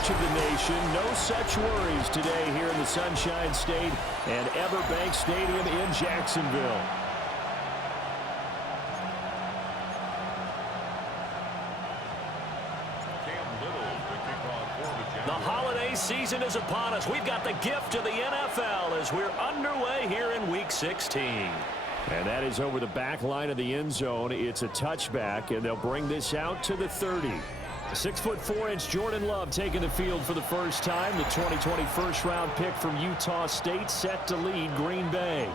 much of the nation, no such worries today here in the Sunshine State and Everbank Stadium in Jacksonville. The holiday season is upon us. We've got the gift of the NFL as we're underway here in Week 16. And that is over the back line of the end zone. It's a touchback, and they'll bring this out to the 30. 6'4" Jordan Love taking the field for the first time. The 2020 first-round pick from Utah State set to lead Green Bay.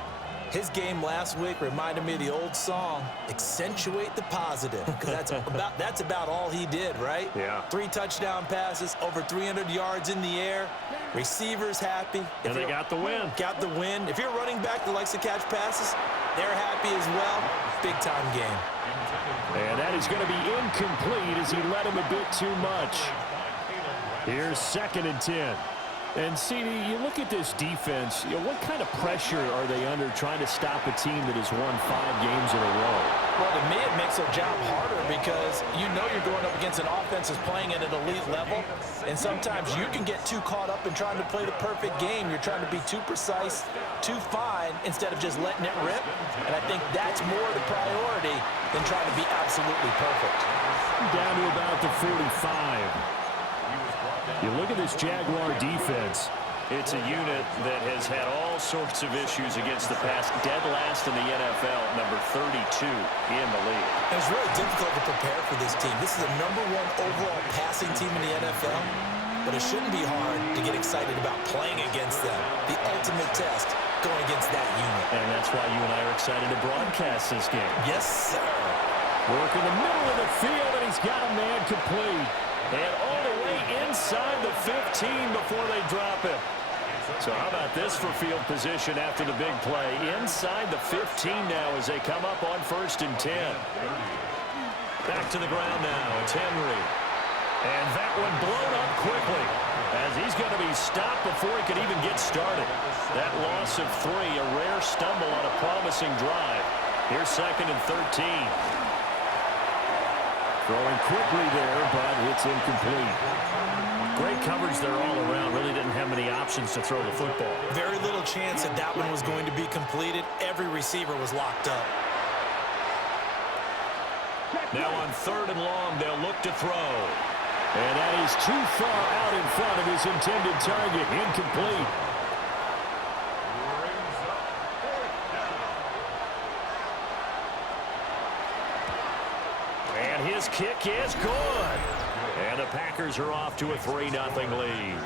His game last week reminded me of the old song, accentuate the positive, because that's about all he did, right? Yeah. 3 touchdown passes, over 300 yards in the air, receivers happy. And they got the win. Got the win. If you're running back that likes to catch passes, they're happy as well. Big-time game. And that is going to be incomplete as he led him a bit too much. Here's 2nd and 10. And, CD, you look at this defense, what kind of pressure are they under trying to stop a team that has won 5 games in a row? Well, to me, it makes their job harder because you know you're going up against an offense that's playing at an elite level, and sometimes you can get too caught up in trying to play the perfect game. You're trying to be too precise, too fine, instead of just letting it rip. And I think that's more the priority than trying to be absolutely perfect. Down to about the 45. You look at this Jaguar defense. It's a unit that has had all sorts of issues against the pass. Dead last in the NFL, number 32 in the league. And it's really difficult to prepare for this team. This is a #1 overall passing team in the NFL, but it shouldn't be hard to get excited about playing against them. The ultimate test going against that unit. And that's why you and I are excited to broadcast this game. Yes, sir. Work in the middle of the field, and he's got a man complete. And all the way inside the 15 before they drop it. So how about this for field position after the big play? Inside the 15 now as they come up on 1st and 10. Back to the ground now. It's Henry. And that one blown up quickly as he's going to be stopped before he could even get started. That loss of 3, a rare stumble on a promising drive. Here's 2nd and 13. Throwing quickly there, but it's incomplete. Great coverage there all around. Really didn't have many options to throw the football. Very little chance that that one was going to be completed. Every receiver was locked up. Now on 3rd and long, they'll look to throw. And that is too far out in front of his intended target. Incomplete. And his kick is good. And the Packers are off to a 3-0 lead.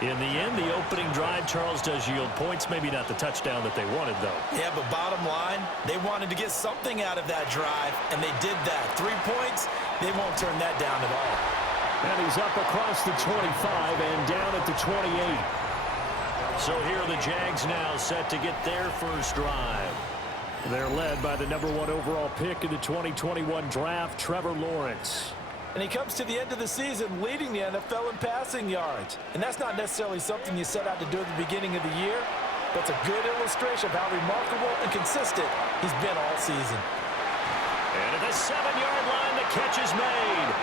In the end, the opening drive, Charles, does yield points. Maybe not the touchdown that they wanted, though. Yeah, but bottom line, they wanted to get something out of that drive, and they did that. 3 points, they won't turn that down at all. And he's up across the 25 and down at the 28. So here are the Jags now set to get their first drive. They're led by the #1 overall pick in the 2021 draft, Trevor Lawrence. And he comes to the end of the season leading the NFL in passing yards. And that's not necessarily something you set out to do at the beginning of the year, but it's a good illustration of how remarkable and consistent he's been all season. And at the 7-yard line, the catch is made.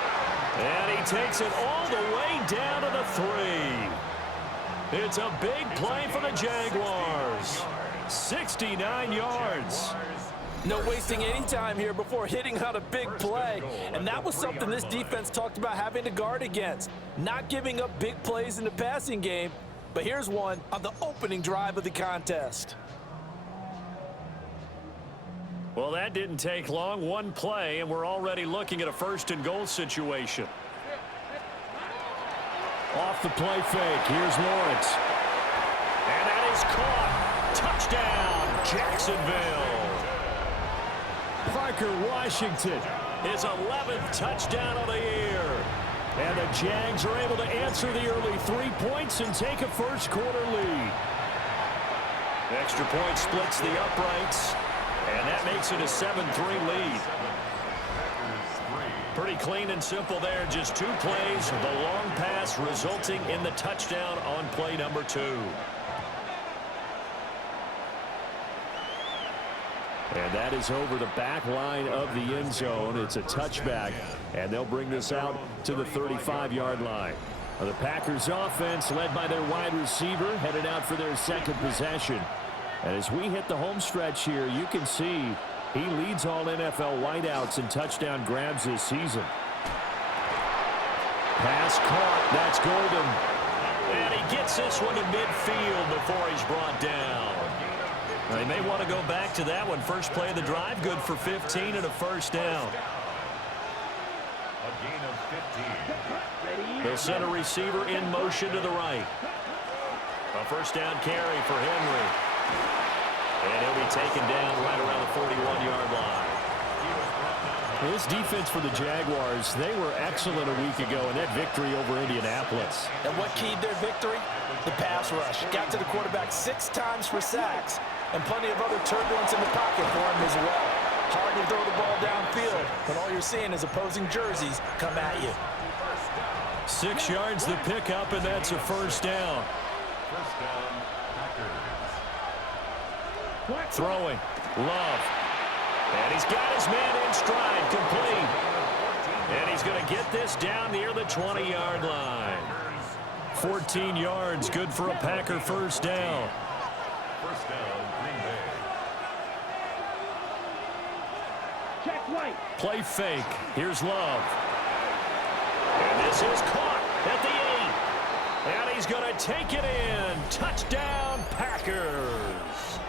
And he takes it all the way down to the 3. It's a big play for the Jaguars. 69 yards. No wasting any time here before hitting on a big play. And that was something this defense talked about having to guard against. Not giving up big plays in the passing game. But here's one on the opening drive of the contest. Well, that didn't take long. One play, and we're already looking at a 1st and goal situation. Off the play fake. Here's Lawrence. And that is caught. Touchdown, Jacksonville. Parker Washington, his 11th touchdown of the year. And the Jags are able to answer the early 3 points and take a first-quarter lead. Extra point splits the uprights, and that makes it a 7-3 lead. Pretty clean and simple there. Just 2 plays, the long pass resulting in the touchdown on play number 2. And that is over the back line of the end zone. It's a touchback, and they'll bring this out to the 35-yard line. The Packers offense led by their wide receiver headed out for their second possession. And as we hit the home stretch here, you can see he leads all NFL wideouts in touchdown grabs this season. Pass caught. That's Golden. And he gets this one to midfield before he's brought down. They may want to go back to that one. First play of the drive, good for 15 and a first down. A gain of 15. They'll send a receiver in motion to the right. A first down carry for Henry. And he'll be taken down right around the 41-yard line. This defense for the Jaguars, they were excellent a week ago in that victory over Indianapolis. And what keyed their victory? The pass rush. Got to the quarterback 6 times for sacks, and plenty of other turbulence in the pocket for him as well. Hard to throw the ball downfield when all you're seeing is opposing jerseys come at you. 6 yards the pickup, and that's a first down. First down, Packers. Throwing. Love. And he's got his man in stride, complete. And he's going to get this down near the 20-yard line. 14 yards, good for a Packer first down. First down, Green Bay. Play fake. Here's Love. And this is caught at the 8. And he's going to take it in. Touchdown, Packers.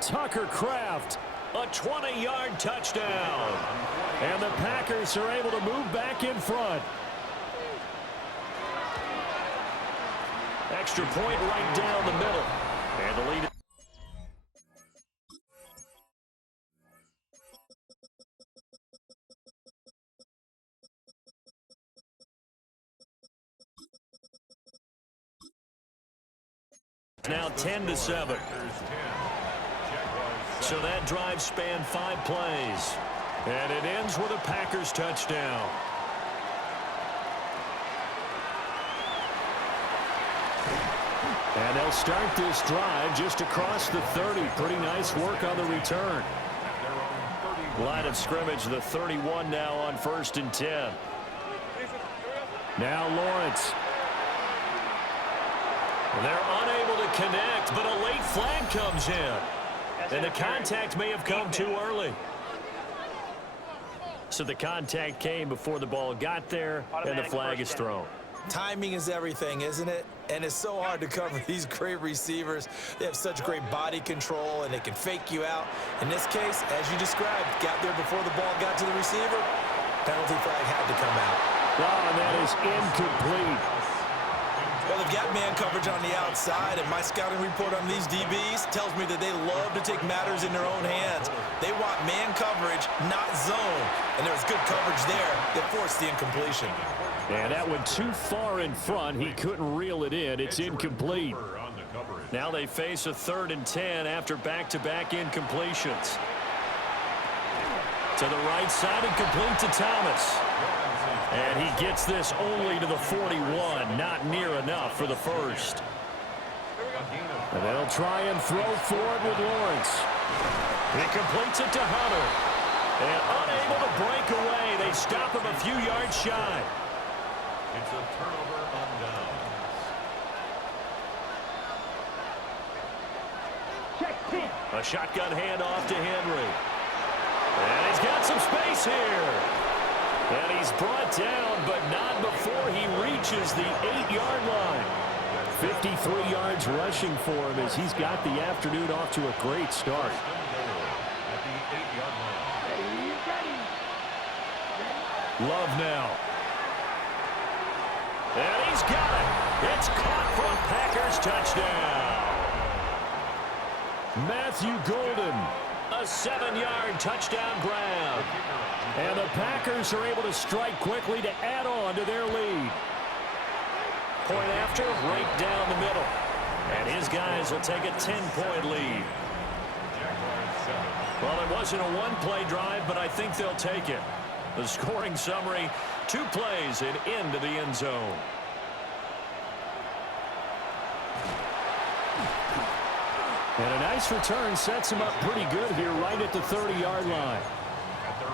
Tucker Kraft. A 20-yard touchdown. And the Packers are able to move back in front. Extra point right down the middle. And the lead. Now 10-7. So that drive spanned 5 plays. And it ends with a Packers touchdown. And they'll start this drive just across the 30. Pretty nice work on the return. Line of scrimmage, the 31 now on 1st and 10. Now Lawrence. They're unable to connect, but a late flag comes in. And the contact may have come too early. So the contact came before the ball got there, and the flag is thrown. Timing is everything, isn't it? And it's so hard to cover these great receivers. They have such great body control, and they can fake you out. In this case, as you described, got there before the ball got to the receiver. Penalty flag had to come out. Oh, and that is incomplete. Well, they've got man coverage on the outside, and my scouting report on these DBs tells me that they love to take matters in their own hands. They want man coverage, not zone. And there was good coverage there that forced the incompletion. And that went too far in front. He couldn't reel it in. It's incomplete. Now they face a 3rd and 10 after back-to-back incompletions. To the right side and complete to Thomas. And he gets this only to the 41. Not near enough for the first. And they'll try and throw forward with Lawrence. He completes it to Hunter. And unable to break away. They stop him a few yards shy. It's a turnover on downs. A shotgun handoff to Henry. And he's got some space here. And he's brought down, but not before he reaches the 8-yard line. 53 yards rushing for him as he's got the afternoon off to a great start. At the 8-yard line. Love now. And he's got it. It's caught for a Packers touchdown. Matthew Golden. A 7-yard touchdown grab. And the Packers are able to strike quickly to add on to their lead. Point after, right down the middle. And his guys will take a 10-point lead. Well, it wasn't a one-play drive, but I think they'll take it. The scoring summary, 2 plays and into the end zone. And a nice return sets him up pretty good here right at the 30-yard line.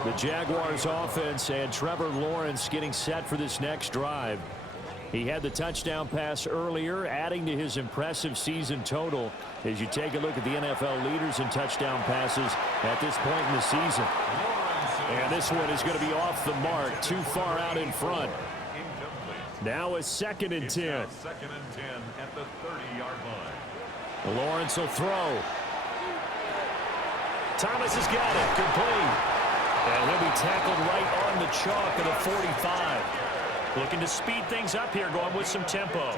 The Jaguars offense and Trevor Lawrence getting set for this next drive. He had the touchdown pass earlier, adding to his impressive season total as you take a look at the NFL leaders in touchdown passes at this point in the season. And this one is going to be off the mark, too far out in front. Now a 2nd and 10. Second and 10 at the 30-yard line. Lawrence will throw. Thomas has got it. Complete. And he'll be tackled right on the chalk of the 45. Looking to speed things up here, going with some tempo.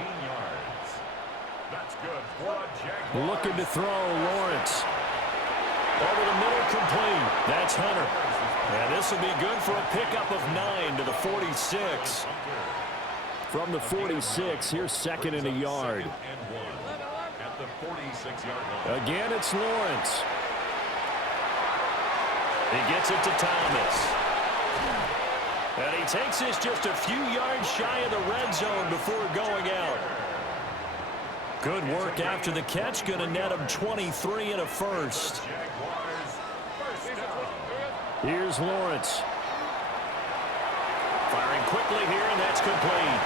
That's good for a Jaguars. Looking to throw, Lawrence. Over the middle, complete. That's Hunter. And this will be good for a pickup of 9 to the 46. From the 46, here's 2nd and a yard. And 1 at the 46-yard line. Again, it's Lawrence. He gets it to Thomas. And he takes this just a few yards shy of the red zone before going out. Good work after the catch. Going to net him 23 and a first. Here's Lawrence. Firing quickly here, and that's complete.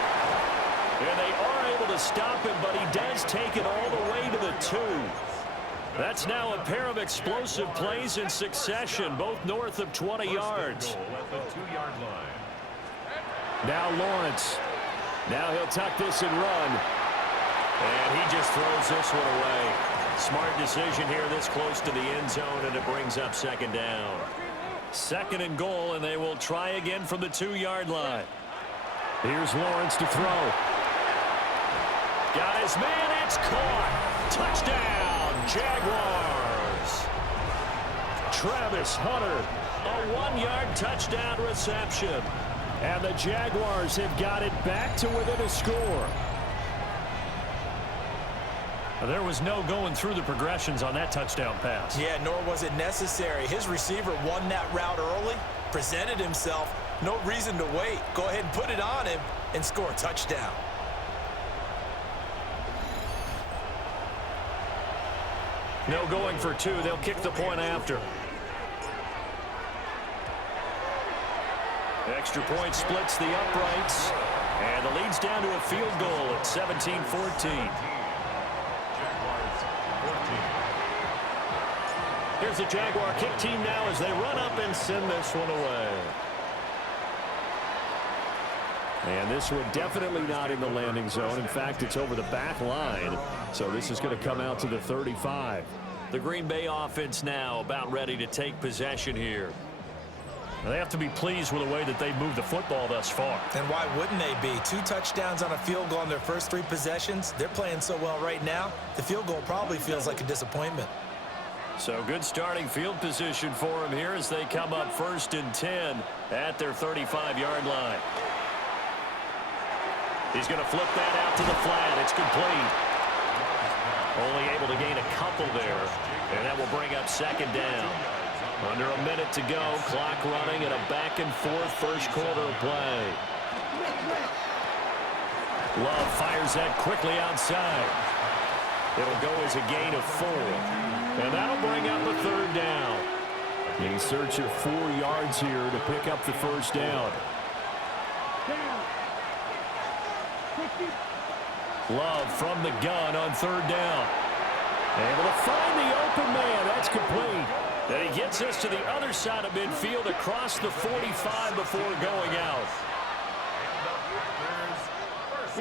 And they are able to stop him, but he does take it all the way to the 2. That's now a pair of explosive plays in succession, both north of 20 yards. Now Lawrence. Now he'll tuck this and run. And he just throws this one away. Smart decision here this close to the end zone, and it brings up 2nd down. 2nd and goal, and they will try again from the 2-yard line. Here's Lawrence to throw. Got his man, it's caught. Touchdown, Jaguars. Travis Hunter, a 1-yard touchdown reception. And the Jaguars have got it back to within a score. There was no going through the progressions on that touchdown pass. Yeah, nor was it necessary. His receiver won that route early, presented himself. No reason to wait. Go ahead and put it on him and score a touchdown. No going for 2. They'll kick the point after. Extra point splits the uprights. And the lead's down to a field goal at 17-14. Here's the Jaguar kick team now as they run up and send this one away. And this one definitely not in the landing zone. In fact, it's over the back line. So this is going to come out to the 35. The Green Bay offense now about ready to take possession here. They have to be pleased with the way that they've moved the football thus far. And why wouldn't they be? 2 touchdowns on a field goal in their first 3 possessions. They're playing so well right now, the field goal probably feels like a disappointment. So good starting field position for them here as they come up 1st and 10 at their 35-yard line. He's going to flip that out to the flat. It's complete. Only able to gain a couple there, and that will bring up 2nd down. Under a minute to go, clock running at a back-and-forth first quarter of play. Love fires that quickly outside. It'll go as a gain of 4. And that'll bring up a 3rd down. In search of 4 yards here to pick up the first down. Love from the gun on 3rd down. Able to find the open man. That's complete. And he gets us to the other side of midfield across the 45 before going out. A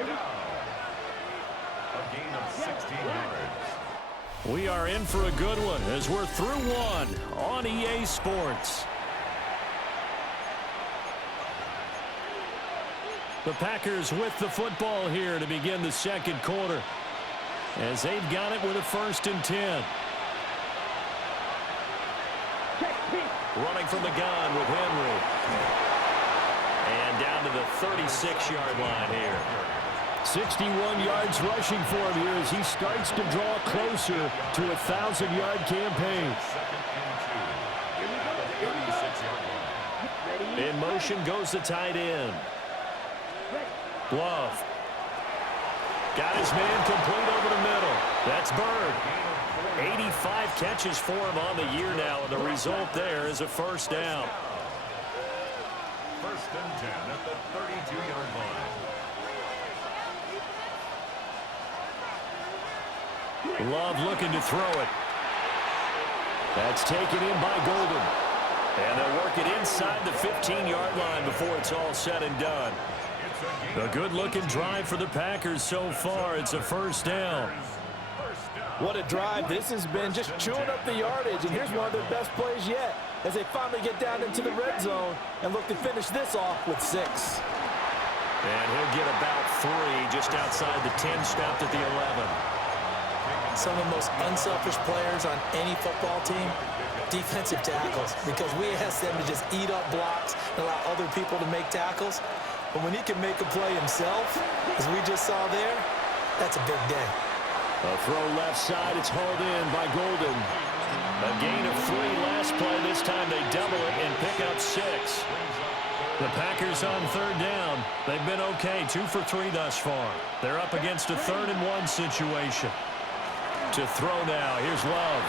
gain of 16 yards. We are in for a good one as we're through 1 on EA Sports. The Packers with the football here to begin the 2nd quarter as they've got it with a 1st and 10. Running from the gun with Henry. And down to the 36-yard line here. 61 yards rushing for him here as he starts to draw closer to a 1,000-yard campaign. In motion goes the tight end. Love. Got his man complete over the middle. That's Bird. 85 catches for him on the year now, and the result there is a 1st down. 1st and 10 at the 32-yard line. Love looking to throw it. That's taken in by Golden. And they'll work it inside the 15-yard line before it's all said and done. A good-looking drive for the Packers so far. It's a first down. What a drive this has been, just chewing up the yardage. And here's one of their best plays yet as they finally get down into the red zone and look to finish this off with 6. And he'll get about 3 just outside the 10, stopped at the 11. Some of the most unselfish players on any football team, defensive tackles, because we ask them to just eat up blocks and allow other people to make tackles. But when he can make a play himself, as we just saw there, that's a big day. A throw left side, it's hauled in by Golden. A gain of 3 last play. This time they double it and pick up 6. The Packers on third down. They've been okay, 2 for 3 thus far. They're up against a 3rd and 1 situation. To throw now, here's Love.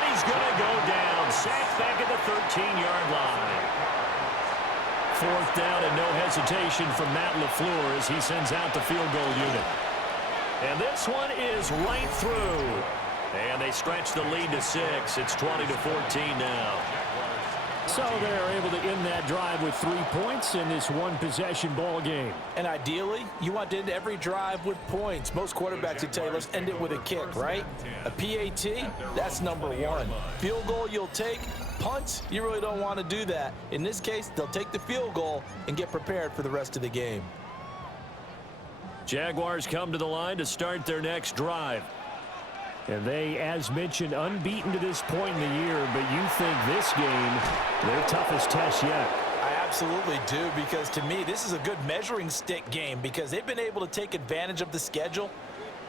And he's going to go down. Sacked back at the 13-yard line. 4th down and no hesitation from Matt LaFleur as he sends out the field goal unit. And this one is right through. And they stretch the lead to 6. It's 20-14 now. So they're able to end that drive with 3 points in this one-possession ball game. And ideally, you want to end every drive with points. Most quarterbacks would tell you, let's end it with a kick, right? A PAT, that's number 1. Field goal you'll take. Punt, you really don't want to do that. In this case, they'll take the field goal and get prepared for the rest of the game. Jaguars come to the line to start their next drive. And they, as mentioned, unbeaten to this point in the year, but you think this game, their toughest test yet. I absolutely do, because to me, this is a good measuring stick game because they've been able to take advantage of the schedule.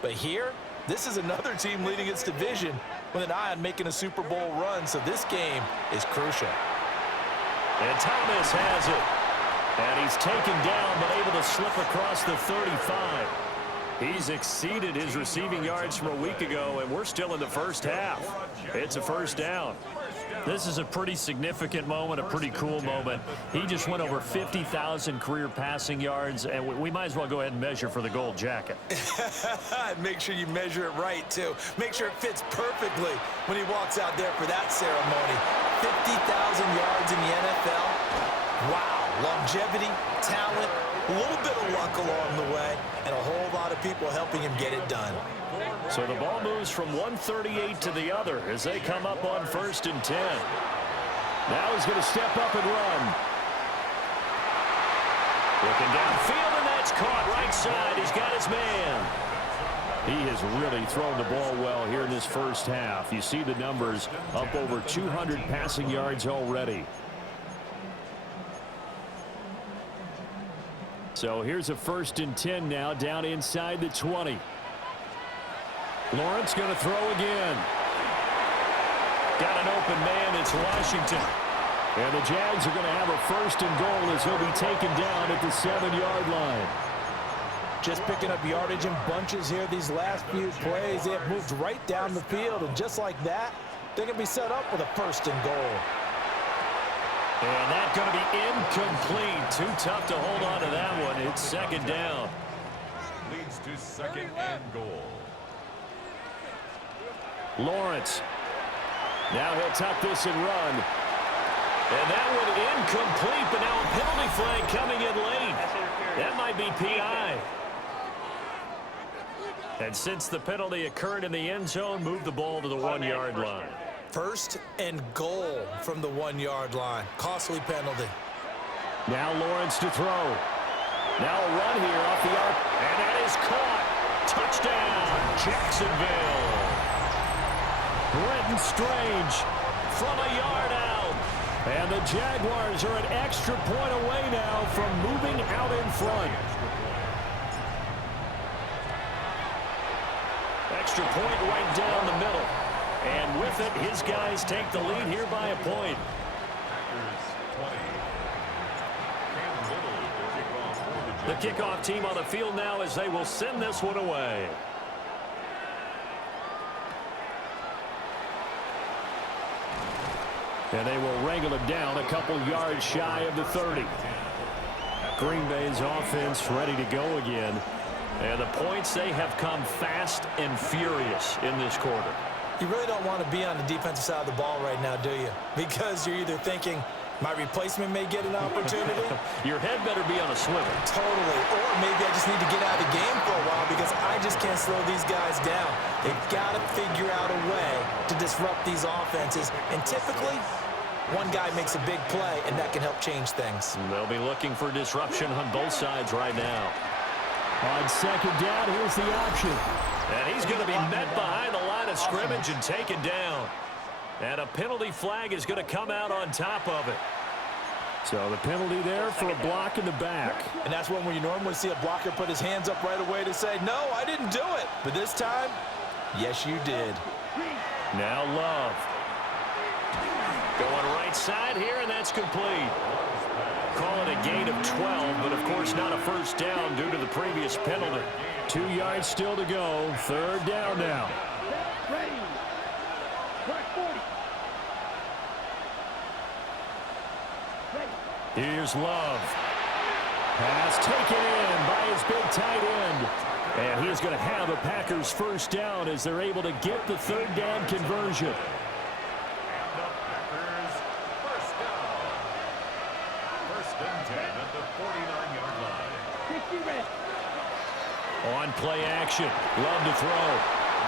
But here, this is another team leading its division with an eye on making a Super Bowl run, so this game is crucial. And Thomas has it. And he's taken down, but able to slip across the 35. He's exceeded his receiving yards from a week ago, and we're still in the first half. It's a first down. This is a pretty significant moment, a pretty cool moment. He just went over 50,000 career passing yards, and we might as well go ahead and measure for the gold jacket. Make sure you measure it right, too. Make sure it fits perfectly when he walks out there for that ceremony. 50,000 yards in the NFL. Wow. Longevity, talent, a little bit of luck along the way, and a whole lot of people helping him get it done. So the ball moves from 138 to the other as they come up on 1st and 10. Now he's going to step up and run. Looking downfield, and that's caught right side. He's got his man. He has really thrown the ball well here in this first half. You see the numbers, up over 200 passing yards already. So here's a 1st and 10 now, down inside the 20. Lawrence going to throw again. Got an open man, it's Washington. And the Jags are going to have a 1st and goal as he'll be taken down at the 7-yard line. Just picking up yardage in bunches here these last few plays. They have moved right down the field, and just like that, they're going to be set up with a 1st and goal. And that's going to be incomplete. Too tough to hold on to that one. It's 2nd down. Leads to 2nd and goal. Lawrence. Now he'll tuck this and run. And that one incomplete, but now a penalty flag coming in late. That might be PI. And since the penalty occurred in the end zone, move the ball to the 1-yard line. 1st and goal from the 1-yard line. Costly penalty. Now Lawrence to throw. Now a run here off the arc. And that is caught. Touchdown, Jacksonville. Brenton Strange from a yard out. And the Jaguars are an extra point away now from moving out in front. Extra point right down the middle. And with it, his guys take the lead here by a point. The kickoff team on the field now as they will send this one away. And they will wrangle it down a couple yards shy of the 30. Green Bay's offense ready to go again. And the points, they have come fast and furious in this quarter. You really don't want to be on the defensive side of the ball right now, do you? Because you're either thinking, my replacement may get an opportunity. Your head better be on a swivel. Totally. Or maybe I just need to get out of the game for a while because I just can't slow these guys down. They've got to figure out a way to disrupt these offenses. And typically, one guy makes a big play, and that can help change things. They'll be looking for disruption on both sides right now. On second down, here's the option. And he's going to be met behind the line of scrimmage and taken down. And a penalty flag is going to come out on top of it. So the penalty there for a block in the back. And that's when you normally see a blocker put his hands up right away to say, no, I didn't do it. But this time, yes, you did. Now Love. Going right side here, and that's complete. Call it a gain of 12, but of course not a first down due to the previous penalty. 2 yards still to go. Third down now. Here's Love. Pass taken in by his big tight end. And he's going to have a Packers first down as they're able to get the third down conversion. And the Packers first down. First and 10 at the 49-yard line. On play action. Love to throw.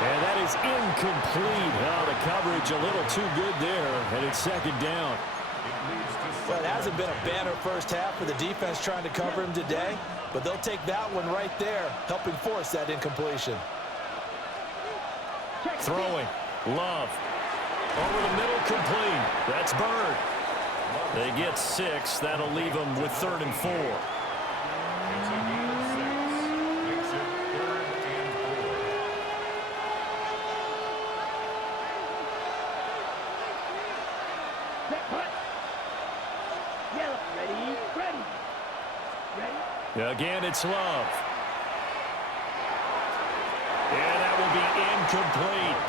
And that is incomplete. Oh, the coverage a little too good there. And it's second down. Well, it hasn't been a banner first half for the defense trying to cover him today, but they'll take that one right there, helping force that incompletion. Throwing. Love. Over the middle, complete. That's Bird. They get 6. That'll leave them with 3rd and 4. It's a gain of 6. Makes it 3rd and 4. Again, it's Love. And that will be incomplete.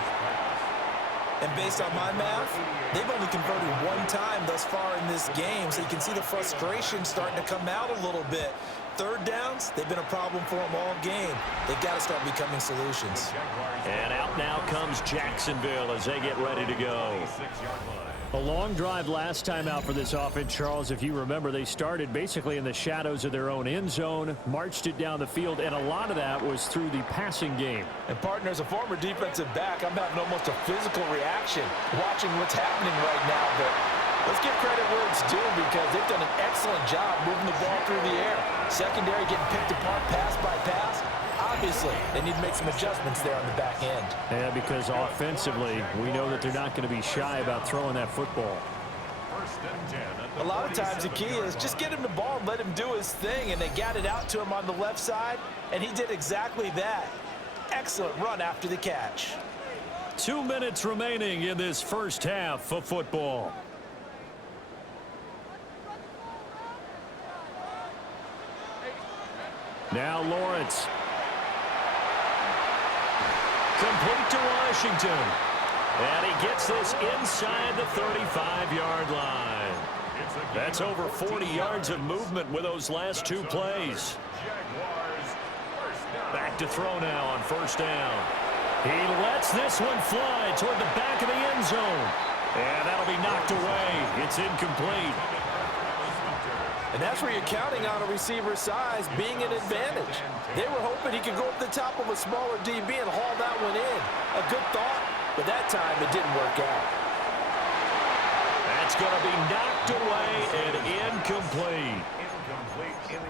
And based on my math, they've only converted one time thus far in this game, so you can see the frustration starting to come out a little bit. Third downs, they've been a problem for them all game. They've got to start becoming solutions. And out now comes Jacksonville as they get ready to go. A long drive last time out for this offense, Charles. If you remember, they started basically in the shadows of their own end zone, marched it down the field, and a lot of that was through the passing game. And partner, as a former defensive back, I'm having almost a physical reaction watching what's happening right now. But let's give credit where it's due because they've done an excellent job moving the ball through the air. Secondary getting picked apart pass by pass. Obviously, they need to make some adjustments there on the back end. Yeah, because offensively, we know that they're not going to be shy about throwing that football. First and 10 at the A lot of times the key is just get him the ball and let him do his thing, and they got it out to him on the left side, and he did exactly that. Excellent run after the catch. 2 minutes remaining in this first half of football. Now Lawrence. Complete to Washington. And he gets this inside the 35-yard line. That's over 40 yards of movement with those last 2 plays. Jaguars first down. Back to throw now on first down. He lets this one fly toward the back of the end zone. And that'll be knocked away. It's incomplete. And that's where you're counting on a receiver's size being an advantage. They were hoping he could go up the top of a smaller DB and haul that one in. A good thought, but that time it didn't work out. That's going to be knocked away and incomplete.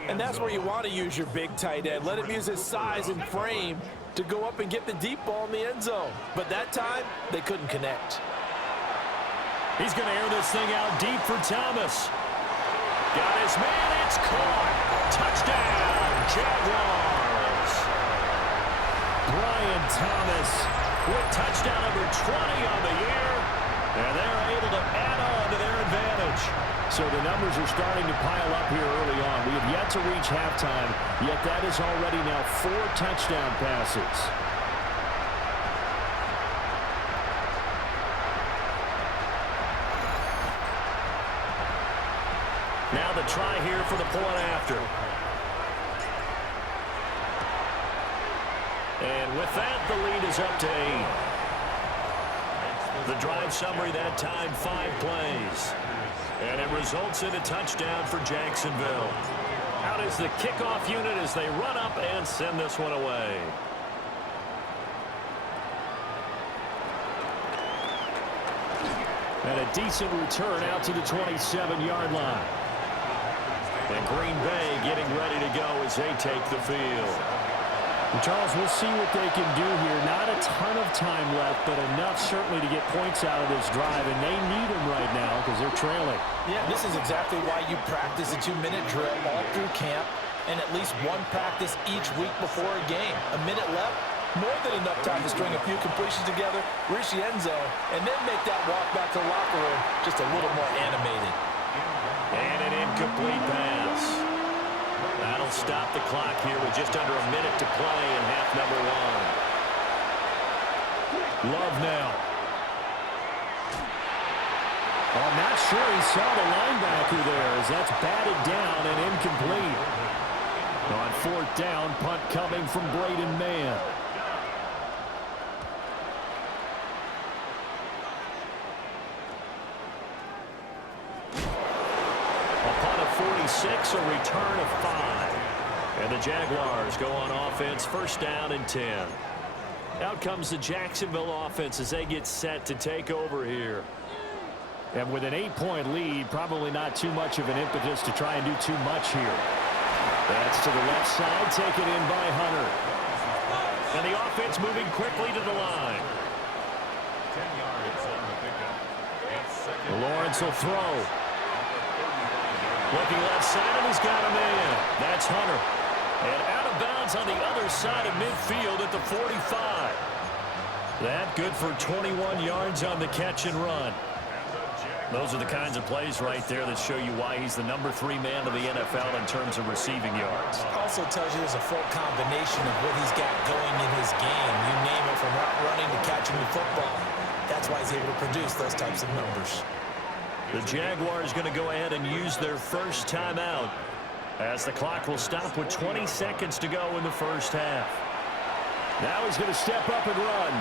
And that's where you want to use your big tight end. Let him use his size and frame to go up and get the deep ball in the end zone. But that time, they couldn't connect. He's going to air this thing out deep for Thomas. Got his man, it's caught. Touchdown, Jaguars. Brian Thomas With touchdown number 20 on the year, and they're able to add on to their advantage. So the numbers are starting to pile up here early on. We have yet to reach halftime, yet that is already now 4 touchdown passes. Now the try here for the point after. And with that, the lead is up to 8. The drive summary that time, 5 plays. And it results in a touchdown for Jacksonville. Out is the kickoff unit as they run up and send this one away. And a decent return out to the 27-yard line. And Green Bay getting ready to go as they take the field. And Charles, we'll see what they can do here. Not a ton of time left, but enough certainly to get points out of this drive, and they need them right now because they're trailing. Yeah, this is exactly why you practice a 2-minute drill all through camp and at least one practice each week before a game. A minute left, more than enough time to string a few completions together, reach the end zone, and then make that walk back to the locker room just a little more animated. And an incomplete pass. That'll stop the clock here with just under a minute to play in half number 1. Love now. I'm not sure he saw the linebacker there as that's batted down and incomplete. On 4th down, punt coming from Braden Mann. A punt of 46, a return of 5. And the Jaguars go on offense, 1st down and 10. Out comes the Jacksonville offense as they get set to take over here. And with an 8-point lead, probably not too much of an impetus to try and do too much here. That's to the left side, taken in by Hunter. And the offense moving quickly to the line. 10 yards on the pickup. Lawrence will throw. Looking left side, and he's got a man. That's Hunter. And out of bounds on the other side of midfield at the 45. That good for 21 yards on the catch and run. Those are the kinds of plays right there that show you why he's the number 3 man of the NFL in terms of receiving yards. Also tells you there's a full combination of what he's got going in his game. You name it, from route running to catching the football. That's why he's able to produce those types of numbers. The Jaguars going to go ahead and use their first timeout as the clock will stop with 20 seconds to go in the first half. Now he's going to step up and run.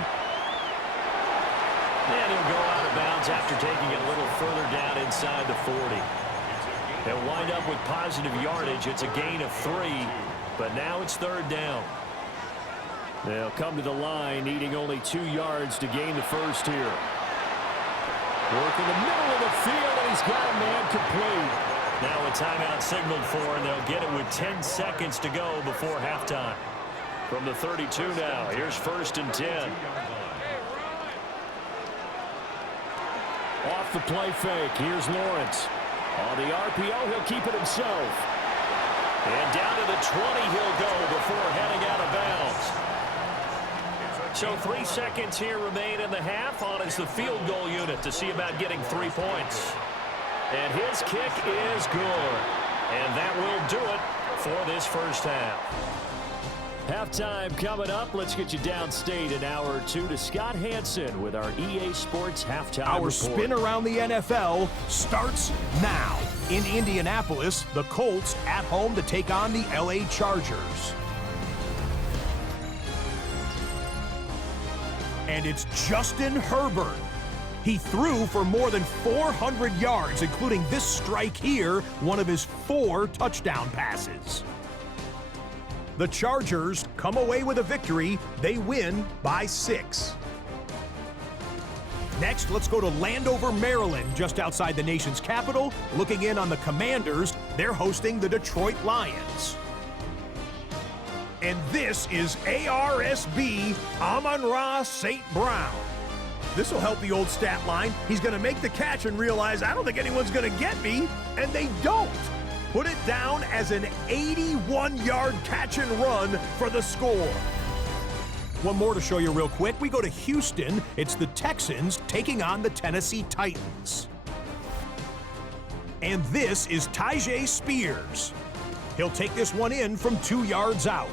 And he'll go out of bounds after taking it a little further down inside the 40. They'll wind up with positive yardage. It's a gain of 3, but now it's 3rd down. They'll come to the line, needing only 2 yards to gain the first here. Work in the middle of the field, and he's got a man complete. Now a timeout signaled for, and they'll get it with 10 seconds to go before halftime. From the 32 now, here's 1st and 10. Off the play fake, here's Lawrence. On the RPO, he'll keep it himself. And down to the 20 he'll go before heading out of bounds. So 3 seconds here remain in the half. On is the field goal unit to see about getting 3 points. And his kick is good. And that will do it for this first half. Halftime coming up. Let's get you downstate an hour or 2 to Scott Hansen with our EA Sports Halftime Our report. spin around the NFL starts now. In Indianapolis, the Colts at home to take on the LA Chargers. And it's Justin Herbert. He threw for more than 400 yards, including this strike here, one of his 4 touchdown passes. The Chargers come away with a victory. They win by 6. Next, let's go to Landover, Maryland, just outside the nation's capital. Looking in on the Commanders, they're hosting the Detroit Lions. And this is ARSB Amon-Ra St. Brown. This will help the old stat line. He's going to make the catch and realize, I don't think anyone's going to get me, and they don't. Put it down as an 81-yard catch and run for the score. One more to show you real quick. We go to Houston. It's the Texans taking on the Tennessee Titans. And this is Tyjae Spears. He'll take this one in from 2 yards out.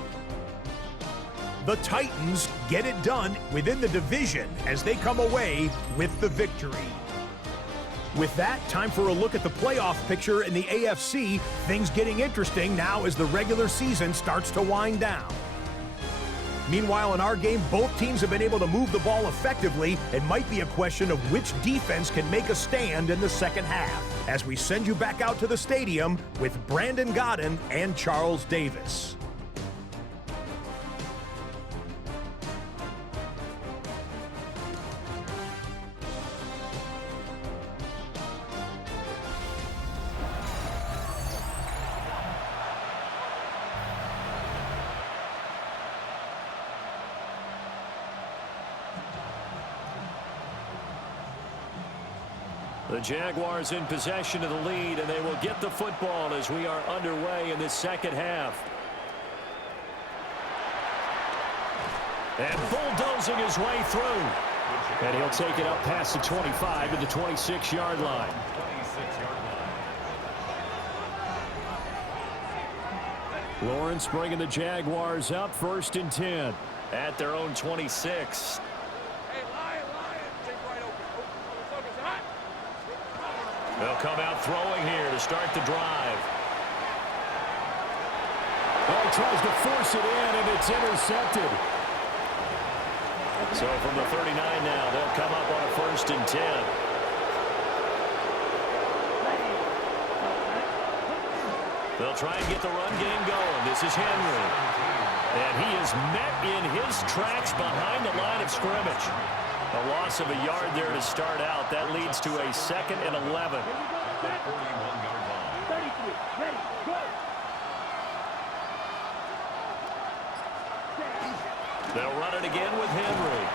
The Titans get it done within the division as they come away with the victory. With that, time for a look at the playoff picture in the AFC. Things getting interesting now as the regular season starts to wind down. Meanwhile, in our game, both teams have been able to move the ball effectively. It might be a question of which defense can make a stand in the second half. As we send you back out to the stadium with Brandon Godden and Charles Davis. The Jaguars in possession of the lead, and they will get the football as we are underway in this second half. And bulldozing his way through. And he'll take it up past the 25 to the 26-yard line. Lawrence bringing the Jaguars up, 1st and 10 at their own 26. They'll come out throwing here to start the drive. Oh, tries to force it in, and it's intercepted. So from the 39 now, they'll come up on a 1st and 10. They'll try and get the run game going. This is Henry. And he is met in his tracks behind the line of scrimmage. A loss of a yard there to start out. That leads to a 2nd and 11. They'll run it again with Henry.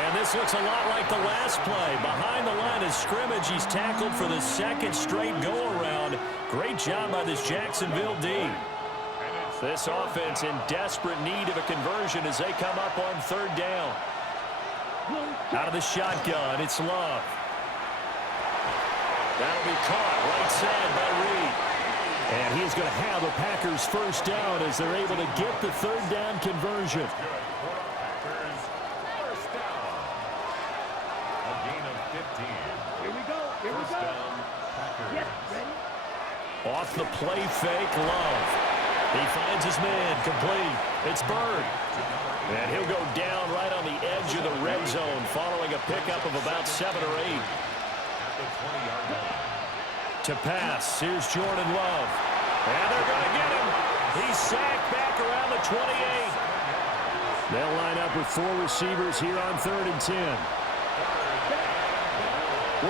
And this looks a lot like the last play. Behind the line of scrimmage, he's tackled for the 2nd straight go-around. Great job by this Jacksonville D. This offense in desperate need of a conversion as they come up on 3rd down. Out of the shotgun, it's Love. That'll be caught right side by Reed. And he is going to have the Packers 1st down as they're able to get the 3rd down conversion. Packers 1st down. A gain of 15. Here we go. First down, Packers. Yes, ready? Off the play fake, Love. He finds his man, complete. It's Bird. And he'll go down right on the edge of the red zone following a pickup of about 7 or 8. At the 20-yard line. To pass, here's Jordan Love. And they're going to get him. He's sacked back around the 28. They'll line up with 4 receivers here on 3rd and 10.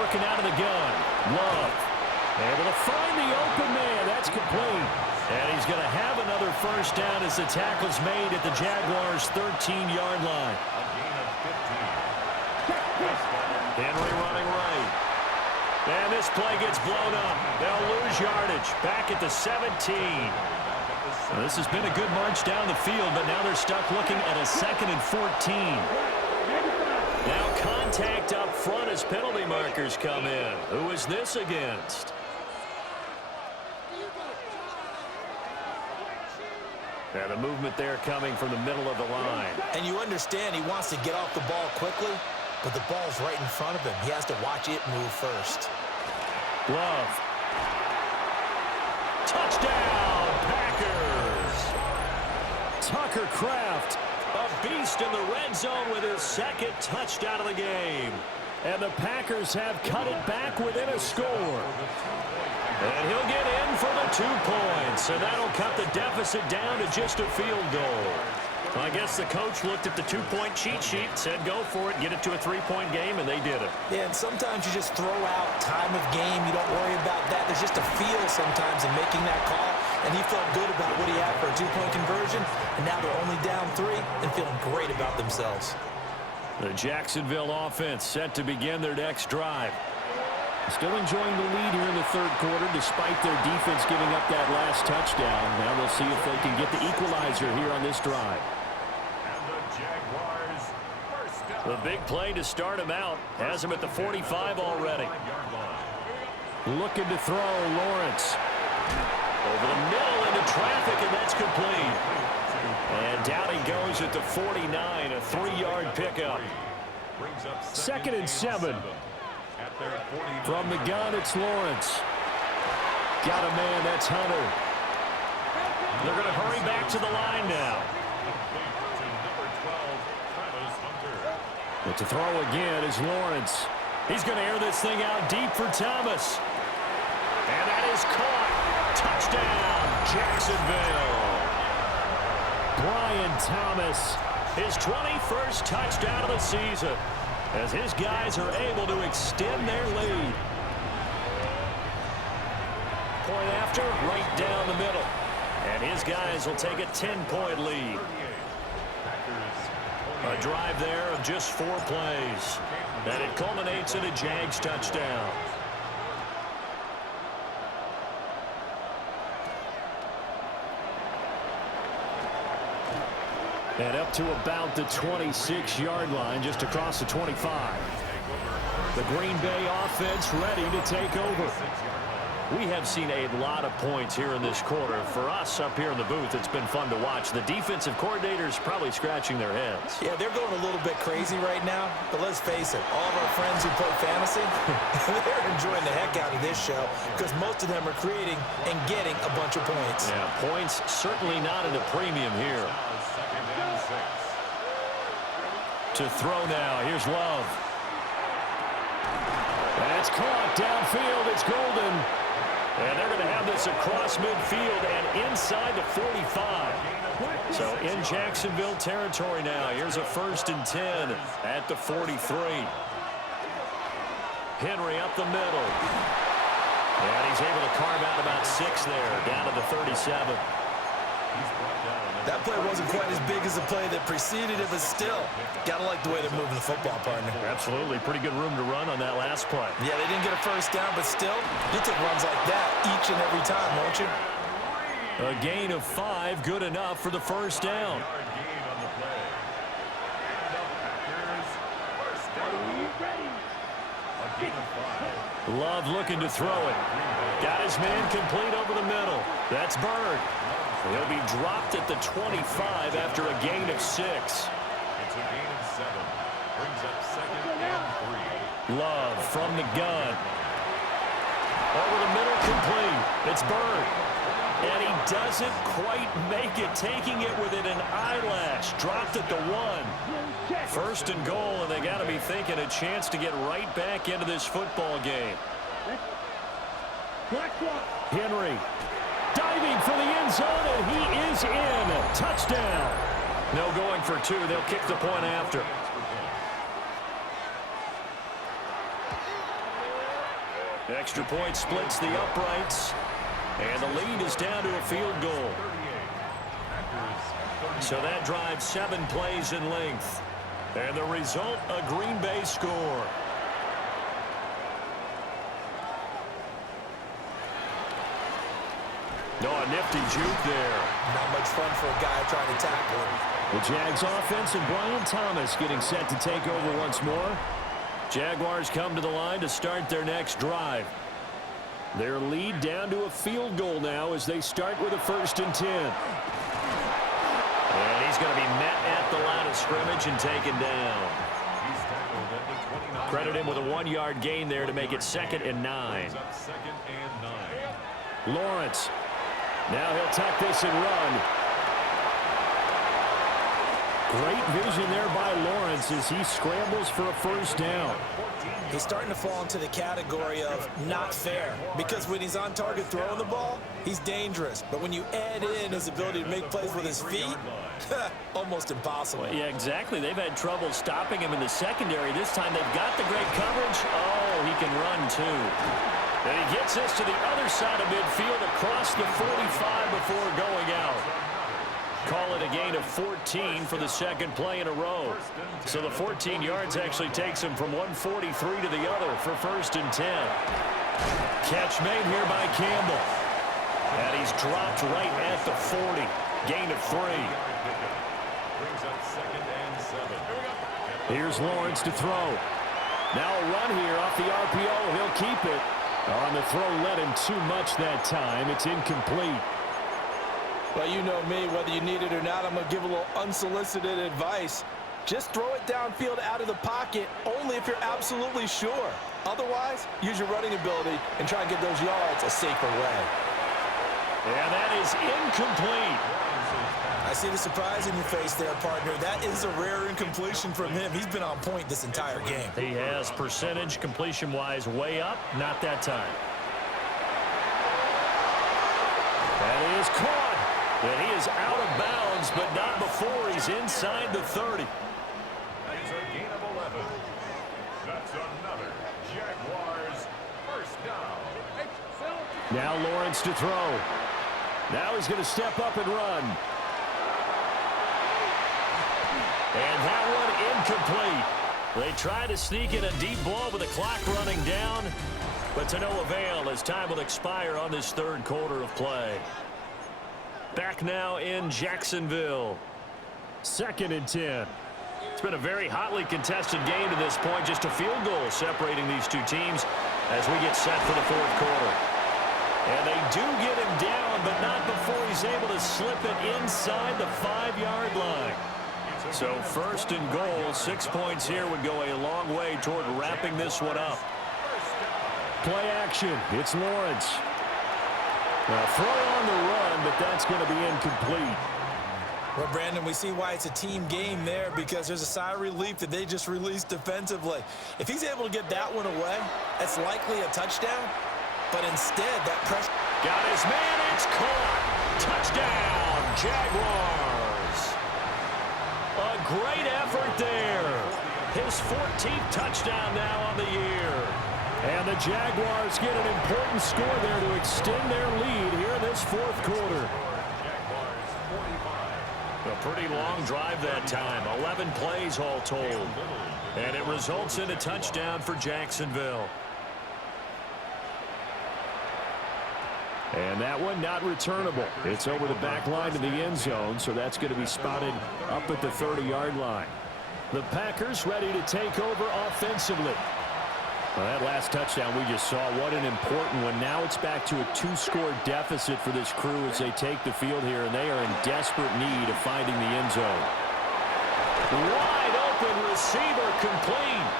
Working out of the gun, Love. Able to find the open man. That's complete. And he's going to have another 1st down as the tackle's made at the Jaguars' 13-yard line. A gain of 15. Henry running right. And this play gets blown up. They'll lose yardage. Back at the 17. Now, this has been a good march down the field, but now they're stuck looking at a 2nd and 14. Now contact up front as penalty markers come in. Who is this against? Now the movement there coming from the middle of the line. And you understand he wants to get off the ball quickly, but the ball's right in front of him. He has to watch it move first. Love. Touchdown, Packers! Tucker Kraft, a beast in the red zone with his 2nd touchdown of the game. And the Packers have cut it back within a score. And he'll get in for the 2 points. And that'll cut the deficit down to just a field goal. Well, I guess the coach looked at the 2-point cheat sheet, said go for it, get it to a 3-point game, and they did it. Yeah, and sometimes you just throw out time of game. You don't worry about that. There's just a feel sometimes in making that call. And he felt good about what he had for a 2-point conversion. And now they're only down 3 and feeling great about themselves. The Jacksonville offense set to begin their next drive. Still enjoying the lead here in the 3rd quarter despite their defense giving up that last touchdown. Now we'll see if they can get the equalizer here on this drive. And the Jaguars 1st down. The big play to start him out has him at the 45 already. Looking to throw, Lawrence. Over the middle into traffic, and that's complete. And down he goes at the 49, a 3-yard pickup. 2nd and 7. From the gun, it's Lawrence. Got a man, that's Hunter. They're going to hurry back to the line now. But to throw again is Lawrence. He's going to air this thing out deep for Thomas. And that is caught. Touchdown, Jacksonville. Brian Thomas, his 21st touchdown of the season, as his guys are able to extend their lead. Point after, right down the middle. And his guys will take a 10-point lead. A drive there of just 4 plays. And it culminates in a Jags touchdown. And up to about the 26-yard line, just across the 25. The Green Bay offense ready to take over. We have seen a lot of points here in this quarter. For us up here in the booth, it's been fun to watch. The defensive coordinators probably scratching their heads. Yeah, they're going a little bit crazy right now. But let's face it, all of our friends who play fantasy, they're enjoying the heck out of this show because most of them are creating and getting a bunch of points. Yeah, points certainly not at a premium here. To throw now. Here's Love. That's caught downfield. It's Golden. And they're going to have this across midfield and inside the 45. So in Jacksonville territory now. Here's a 1st and 10 at the 43. Henry up the middle. And he's able to carve out about 6 there, down to the 37. That play wasn't quite as big as the play that preceded it, but still, gotta like the way they're moving the football, partner. Absolutely. Pretty good room to run on that last play. Yeah, they didn't get a first down, but still, you take runs like that each and every time, won't you? A gain of 5, good enough for the first down. Love looking to throw it. Got his man complete over the middle. That's Bird. He'll be dropped at the 25 after a gain of 6. It's a gain of 7. Brings up 2nd and 3. Love from the gun. Over the middle, complete. It's Bird. And he doesn't quite make it, taking it within an eyelash. Dropped at the 1. 1st and goal, and they got to be thinking a chance to get right back into this football game. Henry diving for the end zone, and he is in. Touchdown. No going for 2. They'll kick the point after. Extra point splits the uprights, and the lead is down to a field goal. So that drives 7 plays in length. And the result, a Green Bay score. No, a nifty juke there. Not much fun for a guy trying to tackle him. The Jags offense and Brian Thomas getting set to take over once more. Jaguars come to the line to start their next drive. Their lead down to a field goal now as they start with a 1st and 10. And he's going to be met at the line of scrimmage and taken down. Credit him with a 1-yard gain there to make it 2nd and 9. Lawrence. Now he'll tuck this and run. Great vision there by Lawrence as he scrambles for a 1st down. He's starting to fall into the category of not fair, because when he's on target throwing the ball, he's dangerous. But when you add in his ability to make plays with his feet, almost impossible. Well, yeah, exactly. They've had trouble stopping him in the secondary. This time they've got the great coverage. Oh, he can run too. And he gets this to the other side of midfield across the 45 before going out. Call it a gain of 14 for the 2nd play in a row. So the 14 yards actually takes him from 143 to the other for 1st and 10. Catch made here by Campbell. And he's dropped right at the 40. Gain of 3. Here's Lawrence to throw. Now a run here off the RPO. He'll keep it. On the throw, led him too much that time. It's incomplete. Well, you know me, whether you need it or not, I'm going to give a little unsolicited advice. Just throw it downfield out of the pocket only if you're absolutely sure. Otherwise, use your running ability and try and get those yards a safer way. And that is incomplete. I see the surprise in your face there, partner. That is a rare incompletion from him. He's been on point this entire game. He has percentage completion-wise way up, not that time. That is caught. And he is out of bounds, but not before he's inside the 30. It's a gain of 11. That's another Jaguars first down. Now Lawrence to throw. Now he's going to step up and run. And that one incomplete. They try to sneak in a deep ball with the clock running down, but to no avail as time will expire on this third quarter of play. Back now in Jacksonville. 2nd and 10. It's been a very hotly contested game to this point. Just a field goal separating these two teams as we get set for the fourth quarter. And they do get him down, but not before he's able to slip it inside the 5-yard line. So 1st and goal, 6 points here would go a long way toward wrapping this one up. Play action. It's Lawrence. Now throw on the run, but that's going to be incomplete. Well, Brandon, we see why it's a team game there, because there's a sigh of relief that they just released defensively. If he's able to get that one away, that's likely a touchdown. But instead, that pressure... Got his man. It's caught. Touchdown, Jaguars. A great effort there. His 14th touchdown now on the year. And the Jaguars get an important score there to extend their lead here in this fourth quarter. A pretty long drive that time. 11 plays all told. And it results in a touchdown for Jacksonville. And that one not returnable. It's over the back line to the end zone, so that's going to be spotted up at the 30-yard line. The Packers ready to take over offensively. Well, that last touchdown we just saw, what an important one. Now it's back to a 2-score deficit for this crew as they take the field here, and they are in desperate need of finding the end zone. Wide open receiver complete.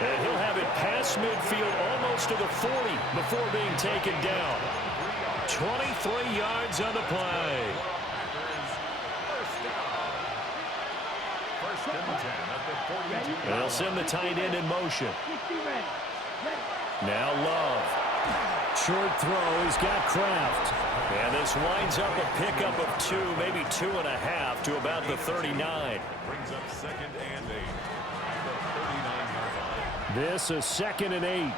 And he'll have it past midfield almost to the 40 before being taken down. 23 yards on the play. First and 10 at the 42. They'll send the tight end in motion. Now Love. Short throw. He's got Kraft. And this winds up a pickup of 2, maybe 2.5 to about the 39. Brings up 2nd and 8 at the 39-yard line. This is 2nd and 8.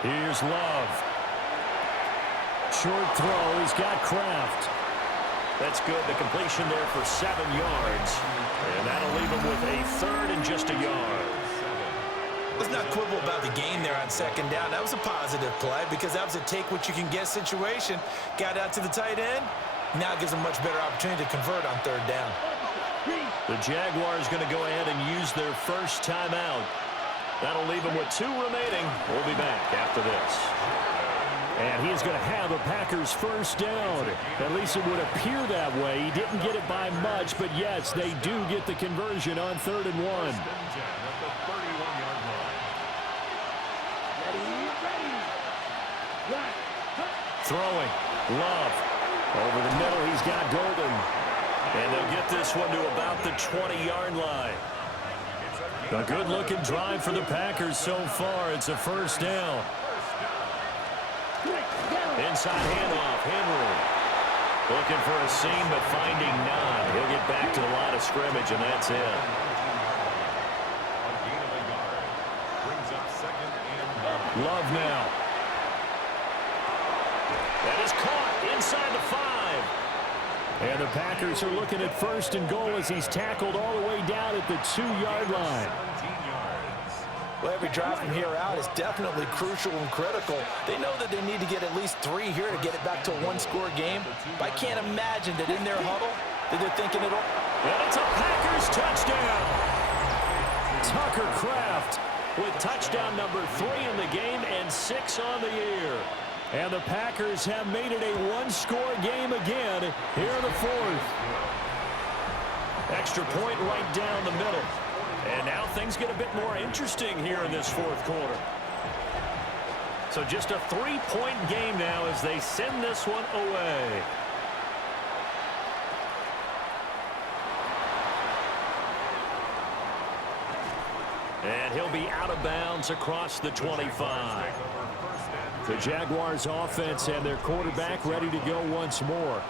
Here's Love. Short throw. He's got Kraft. That's good. The completion there for 7 yards. And that'll leave him with a 3rd and just a yard. Let's not quibble about the gain there on 2nd down. That was a positive play because that was a take-what-you-can-get situation. Got out to the tight end. Now it gives them much better opportunity to convert on 3rd down. The Jaguars going to go ahead and use their first timeout. That'll leave them with 2 remaining. We'll be back after this. And he is going to have a Packers first down. At least it would appear that way. He didn't get it by much, but yes, they do get the conversion on 3rd and 1. Throwing. Love. Over the middle, he's got Golden. And they'll get this one to about the 20-yard line. A good-looking drive for the Packers so far. It's a first down. Inside handoff, Henry. Looking for a seam, but finding none. He'll get back to the line of scrimmage, and that's it. Love now. That is caught inside the 5. And the Packers are looking at 1st and goal as he's tackled all the way down at the 2-yard line. Well, every drive from here out is definitely crucial and critical. They know that they need to get at least 3 here to get it back to a 1-score game. But I can't imagine that in their huddle that they're thinking it all. And it's a Packers touchdown. Tucker Kraft with touchdown number 3 in the game and 6 on the year. And the Packers have made it a 1-score game again here in the 4th. Extra point right down the middle. And now things get a bit more interesting here in this 4th quarter. So just a 3-point game now as they send this one away. And he'll be out of bounds across the 25. The Jaguars offense and their quarterback ready to go once more.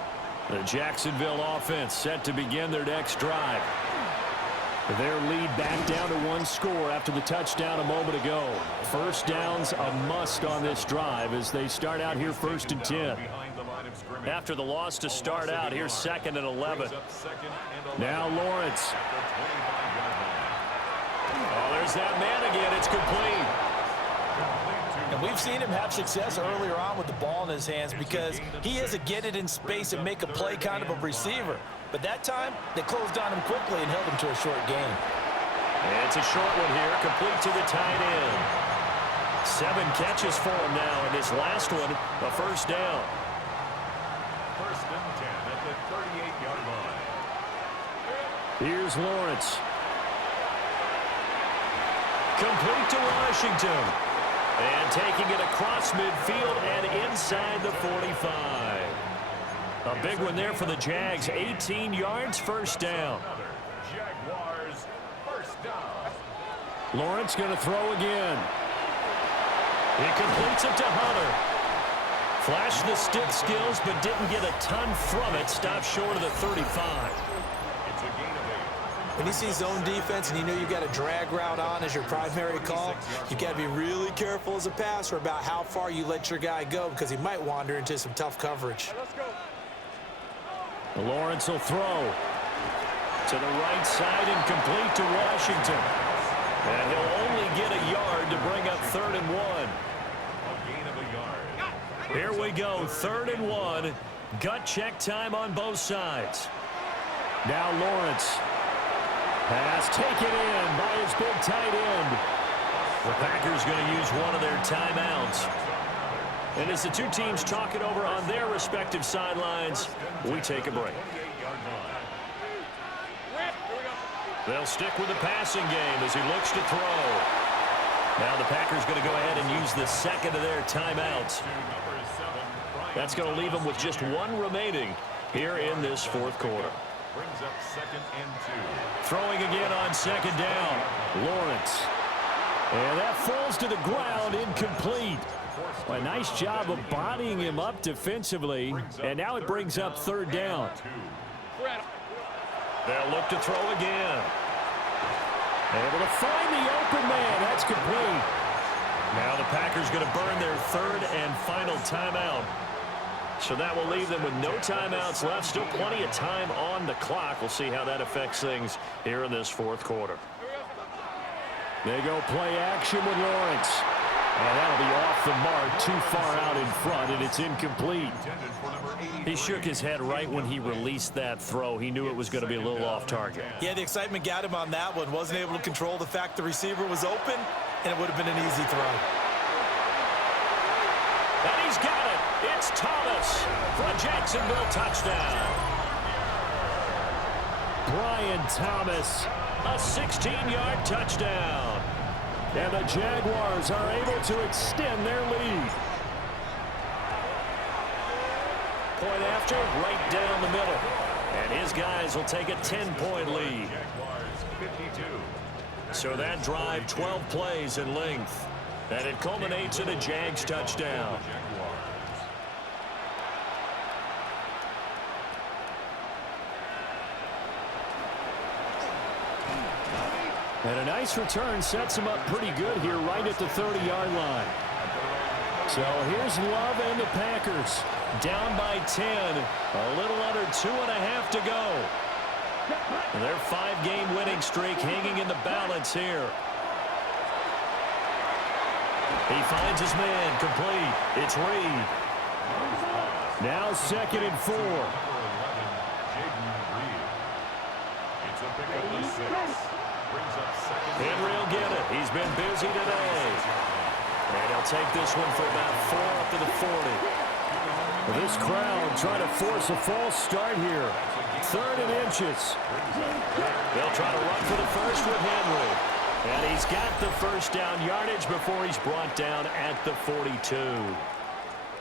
The Jacksonville offense set to begin their next drive. Their lead back down to 1 score after the touchdown a moment ago. First down's a must on this drive as they start out here 1st and 10. After the loss to start out, here's 2nd and 11. Now Lawrence. Oh, there's that man again. It's complete. And we've seen him have success earlier on with the ball in his hands because he is a get it in space and make a play kind of a receiver. But that time, they closed on him quickly and held him to a short gain. And it's a short one here, complete to the tight end. 7 catches for him now, and this last one, a first down. 1st and 10 at the 38-yard line. Here's Lawrence. Complete to Washington. And taking it across midfield and inside the 45. A big one there for the Jags. 18 yards, first down. Jaguars, first down. Lawrence going to throw again. He completes it to Hunter. Flashed the stick skills, but didn't get a ton from it. Stopped short of the 35. It's a gain of 8. When you see zone defense and you know you've got a drag route on as your primary call, you've got to be really careful as a passer about how far you let your guy go because he might wander into some tough coverage. Lawrence will throw to the right side and complete to Washington. And he'll only get a yard to bring up 3rd and 1. A gain of a yard. Here we go, 3rd and 1. Gut check time on both sides. Now Lawrence. Pass taken in by his big tight end. The Packers going to use one of their timeouts. And as the two teams talk it over on their respective sidelines, we take a break. They'll stick with the passing game as he looks to throw. Now the Packers going to go ahead and use the 2nd of their timeouts. That's going to leave them with just 1 remaining here in this 4th quarter. Brings up 2nd and 2. Throwing again on 2nd down. Lawrence. And that falls to the ground, incomplete. A nice job of bodying him up defensively. And now it brings up 3rd down. They'll look to throw again. Able to find the open man. That's complete. Now the Packers going to burn their 3rd and final timeout. So that will leave them with no timeouts left. Still plenty of time on the clock. We'll see how that affects things here in this 4th quarter. They go play action with Lawrence. And that'll be off the mark, too far out in front, and it's incomplete. He shook his head right when he released that throw. He knew it was going to be a little off target. Yeah, the excitement got him on that one. Wasn't able to control the fact the receiver was open, and it would have been an easy throw. And he's got it. It's Thomas for a Jacksonville touchdown. Brian Thomas, a 16-yard touchdown. And the Jaguars are able to extend their lead. Point after, right down the middle. And his guys will take a 10-point lead. So that drive, 12 plays in length. And it culminates in a Jags touchdown. And a nice return sets him up pretty good here right at the 30-yard line. So here's Love and the Packers. Down by 10. A little under 2.5 to go. And their 5-game winning streak hanging in the balance here. He finds his man complete. It's Reed. Now 2nd and 4. Henry will get it. He's been busy today. And he'll take this one for about 4 up to the 40. This crowd trying to force a false start here. 3rd and inches. They'll try to run for the first with Henry. And he's got the first down yardage before he's brought down at the 42.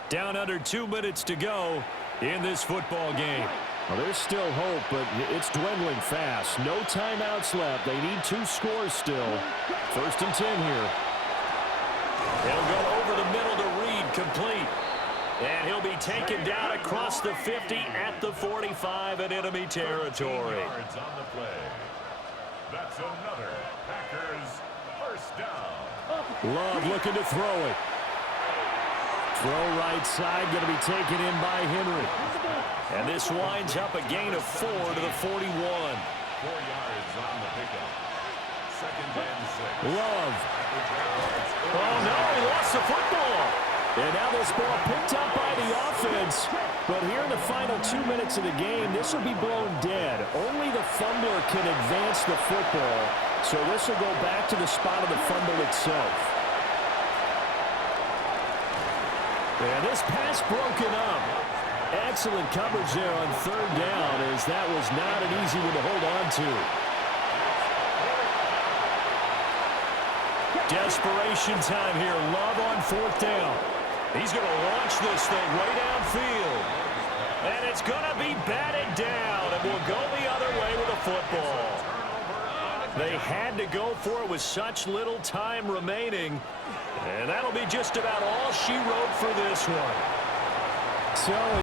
Down under 2 minutes to go in this football game. Well, there's still hope, but it's dwindling fast. No timeouts left. They need 2 scores still. 1st and 10 here. He'll go over the middle to Reed, complete. And he'll be taken down across the 50 at the 45 in enemy territory. Yards on the play. That's another Packers first down. Love looking to throw it. Throw right side, going to be taken in by Henry. And this winds up a gain of 4 to the 41. 4 yards on the pickup. 2nd and 6. Love. Oh, no, he lost the football. And now this ball picked up by the offense. But here in the final 2 minutes of the game, this will be blown dead. Only the fumbler can advance the football. So this will go back to the spot of the fumble itself. And this pass broken up. Excellent coverage there on 3rd down, as that was not an easy one to hold on to. Desperation time here. Love on 4th down. He's going to launch this thing way downfield. And it's going to be batted down, and will go the other way with the football. They had to go for it with such little time remaining. And that'll be just about all she wrote for this one. So